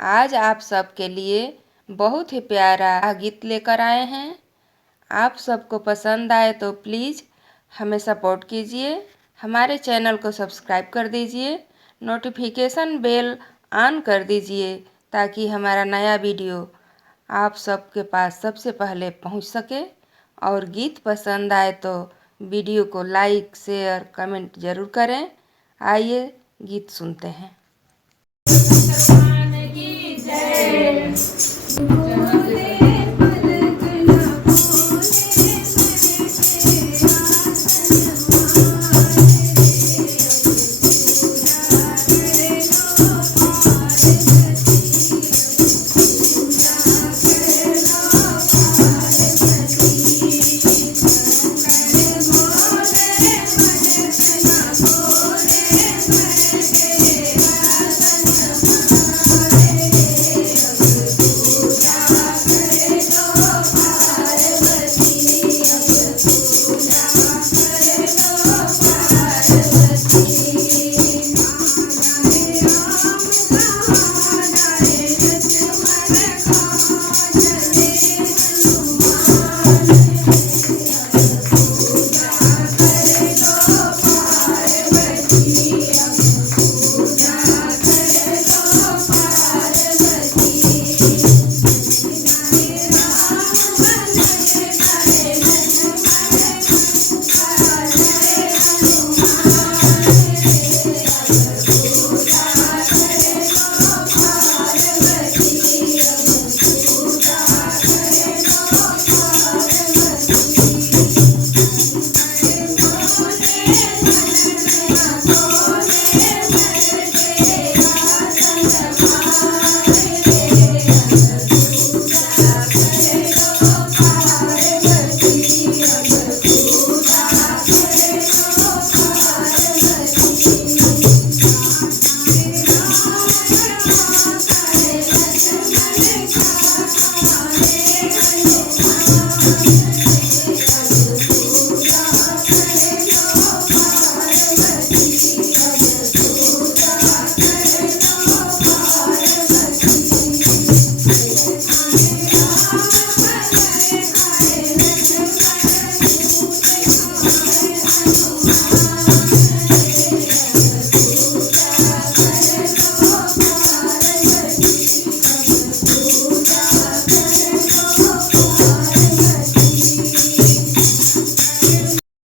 आज आप सबके लिए बहुत ही प्यारा गीत लेकर आए हैं। आप सबको पसंद आए तो प्लीज़ हमें सपोर्ट कीजिए, हमारे चैनल को सब्सक्राइब कर दीजिए, नोटिफिकेशन बेल ऑन कर दीजिए ताकि हमारा नया वीडियो आप सबके पास सबसे पहले पहुंच सके। और गीत पसंद आए तो वीडियो को लाइक शेयर कमेंट ज़रूर करें। आइए गीत सुनते हैं।